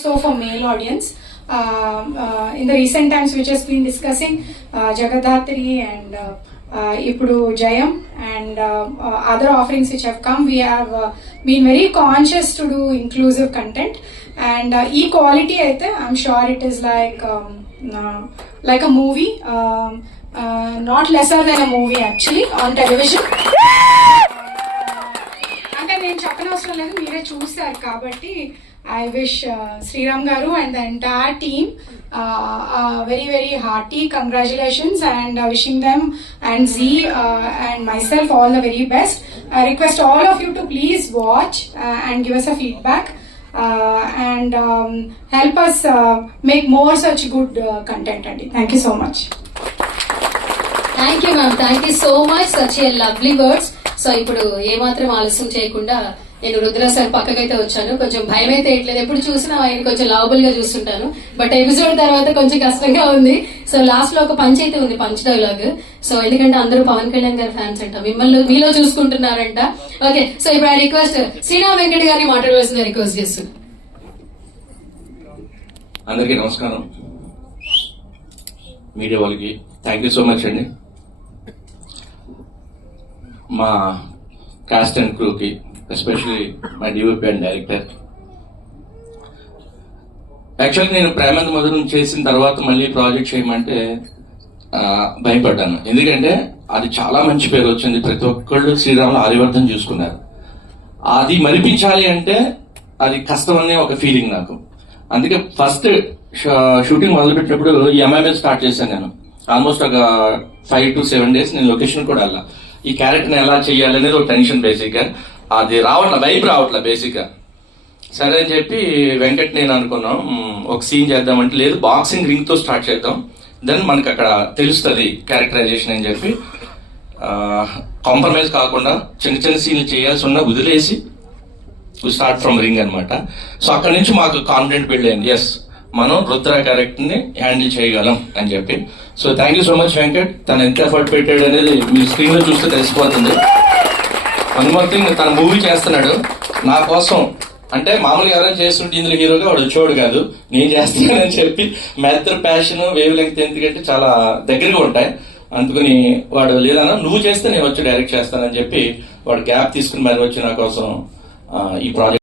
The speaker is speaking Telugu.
So for male audience, uh, uh, in the recent times which has been discussing uh, Jagadhatri and uh, uh, Ipudu Jayam and uh, uh, other offerings which have come, we have uh, been very conscious to do inclusive content and uh, equality అయితే I'm sure it is like um, uh, like a movie, um, uh, not lesser than a movie actually on television. అంటే నేను చెప్పనవసరం లేదు మీరే చూస్తారు కాబట్టి I wish Sriram garu and the entire team very very hearty congratulations and wishing them and Zee and myself all the very best I request all of you to please watch and give us a feedback and help us make more such good content అండి thank you so much thank you ma'am thank you so much such a lovely words so ఇప్పుడు ఏమాత్రం ఆలస్యం చేయకుండా నేను రుద్ర సార్ పక్కకైతే వచ్చాను. కొంచెం భయం అయితే వేయట్లేదు ఎప్పుడు చూసినా ఆయన కొంచెం లవబుల్గా చూస్తుంటాను. బట్ ఎపిసోడ్ తర్వాత కొంచెం కష్టంగా ఉంది. సో లాస్ట్లో ఒక పంచ్ అయితే ఉంది పంచ్ డైలాగ్ సో ఎందుకంటే అందరూ పవన్ కళ్యాణ్ గారి ఫ్యాన్స్ అంట. మిమ్మల్ని మీలో చూసుకుంటున్నారంట. ఓకే సో ఇప్పుడు ఆ రిక్వెస్ట్ శ్రీరామ్ వెంకట గారిని మాట్లాడవలసింది రిక్వెస్ట్ చేస్తున్నాను అందరికీ నమస్కారం. మీడియా వాళ్ళకి థ్యాంక్ యూ సో మచ్ అండి. మా cast and క్రూకి especially my DOP and director actually నేను ప్రేమంత మధురం చేసిన తర్వాత మళ్ళీ ప్రాజెక్ట్ చేయమంటే భయపడ్డాను. ఎందుకంటే అది చాలా మంచి పేరు వచ్చింది. ప్రతి ఒక్కళ్ళు శ్రీరాములు ఆదివర్ధం చూసుకున్నారు. అది మరిపించాలి అంటే అది కష్టం అనే ఒక ఫీలింగ్ నాకు. అందుకే ఫస్ట్ షూటింగ్ మొదలుపెట్టినప్పుడు ఎంఐ మీద స్టార్ట్ చేశాను నేను. ఆల్మోస్ట్ ఒక ఫైవ్ టు సెవెన్ డేస్ నేను లొకేషన్ కూడా వెళ్ళా. ఈ క్యారెక్టర్ని ఎలా చేయాలి అనేది ఒక టెన్షన్ బేసిక్గా అది రావట్లే వైబ్ రావట్లే బేసిక్గా సరే అని చెప్పి వెంకట్ నేను అనుకున్నాం ఒక సీన్ చేద్దామంటే లేదు బాక్సింగ్ రింగ్తో స్టార్ట్ చేద్దాం. దెన్ మనకు అక్కడ తెలుస్తుంది క్యారెక్టరైజేషన్ అని చెప్పి. కాంప్రమైజ్ కాకుండా చిన్న చిన్న సీన్లు చేయాల్సి ఉన్న వదిలేసి స్టార్ట్ ఫ్రమ్ రింగ్ అనమాట సో అక్కడ నుంచి మాకు కాన్ఫిడెంట్ బిల్డ్ అయింది. ఎస్ మనం రుద్ర క్యారెక్టర్ని హ్యాండిల్ చేయగలం అని చెప్పి. So thank you so much Venkat. తను ఎంత ఎఫర్ట్ పెట్టాడు అనేది మీ స్క్రీన్లో చూస్తే తెలిసిపోతుంది. వన్ తన మూవీ చేస్తున్నాడు. నా కోసం అంటే మామూలుగా ఎవరైనా చేస్తుంటే ఇందులో హీరోగా వాడు వచ్చేవాడు కాదు. నేను చేస్తున్నానని చెప్పి మెత్తర్ ప్యాషన్ వేవ్ లెంగ్త్ ఎందుకంటే చాలా దగ్గరగా ఉంటాయి. అందుకని వాడు లేదన్నా నువ్వు చేస్తే నేను వచ్చి డైరెక్ట్ చేస్తానని చెప్పి వాడు గ్యాప్ తీసుకుని మరి వచ్చి నా కోసం ఈ ప్రాజెక్ట్